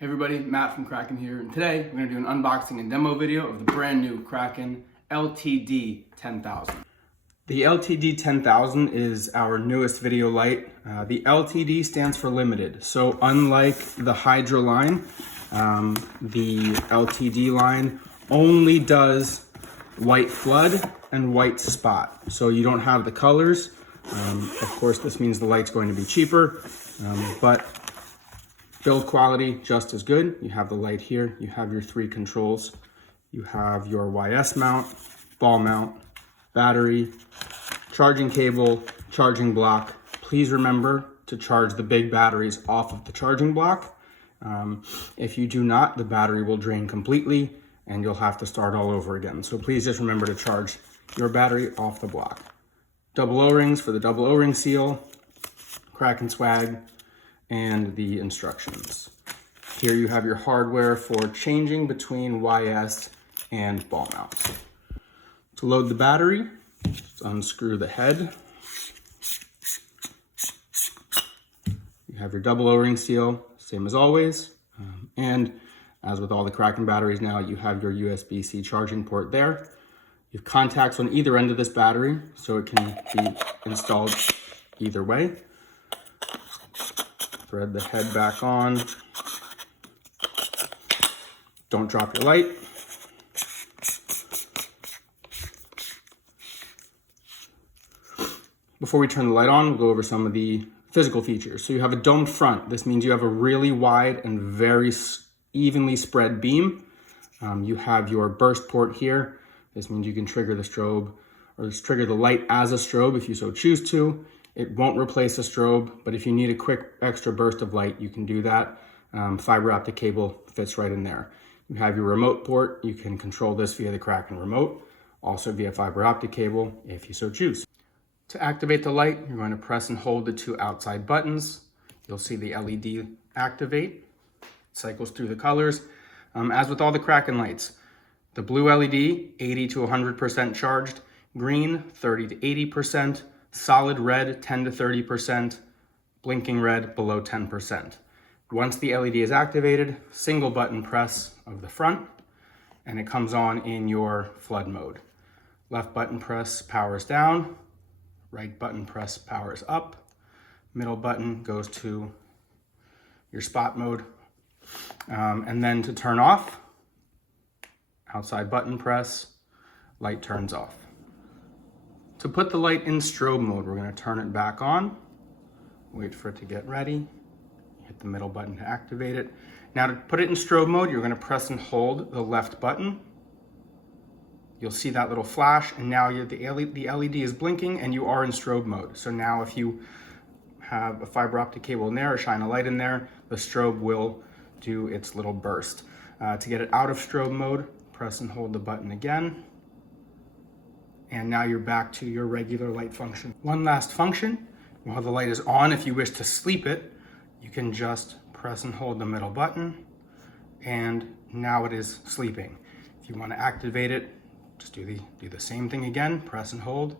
Hey everybody, Matt from Kraken here, and today we're going to do an unboxing and demo video of the brand new Kraken LTD 10,000. The LTD 10,000 is our newest video light. The LTD stands for limited, so unlike the Hydra line, the LTD line only does white flood and white spot, so you don't have the colors. Of course, this means the light's going to be cheaper, but build quality just as good. You have the light here, you have your three controls, you have your YS mount, ball mount, battery, charging cable, charging block. Please remember to charge the big batteries off of the charging block. If you do not, the battery will drain completely and you'll have to start all over again. So please just remember to charge your battery off the block. Double O-rings for the double O-ring seal, Kraken swag, and the instructions. Here you have your hardware for changing between YS and ball mounts. To load the battery, just unscrew the head. You have your double O-ring seal, same as always. And as with all the Kraken batteries now, you have your USB-C charging port there. You have contacts on either end of this battery, so it can be installed either way. Thread the head back on. Don't drop your light. Before we turn the light on, we'll go over some of the physical features. So you have a domed front. This means you have a really wide and very evenly spread beam. You have your burst port here. This means you can trigger the strobe or trigger the light as a strobe if you so choose to. It won't replace a strobe, but if you need a quick extra burst of light, you can do that. Fiber optic cable fits right in there. You have your remote port. You can control this via the Kraken remote, also via fiber optic cable if you so choose. To activate the light, you're going to press and hold the two outside buttons. You'll see the LED activate. It cycles through the colors. As with all the Kraken lights, the blue LED, 80 to 100% charged, green, 30 to 80%, solid red, 10 to 30%, blinking red, below 10%. Once the LED is activated, single button press of the front, and it comes on in your flood mode. Left button press powers down, right button press powers up, middle button goes to your spot mode, and then to turn off, outside button press, light turns off. To put the light in strobe mode, we're going to turn it back on, wait for it to get ready, hit the middle button to activate it. Now to put it in strobe mode, you're going to press and hold the left button. You'll see that little flash, and now the LED is blinking and you are in strobe mode. So now if you have a fiber optic cable in there or shine a light in there, the strobe will do its little burst. To get it out of strobe mode, press and hold the button again. And now you're back to your regular light function. One last function, while the light is on, if you wish to sleep it, you can just press and hold the middle button, and now it is sleeping. If you want to activate it, just do the same thing again, press and hold,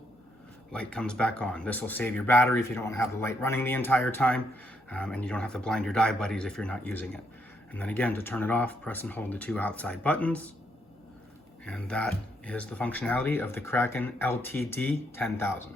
light comes back on. This will save your battery if you don't want to have the light running the entire time, and you don't have to blind your dive buddies if you're not using it. And then again, to turn it off, press and hold the two outside buttons. And that is the functionality of the Kraken LTD 10,000.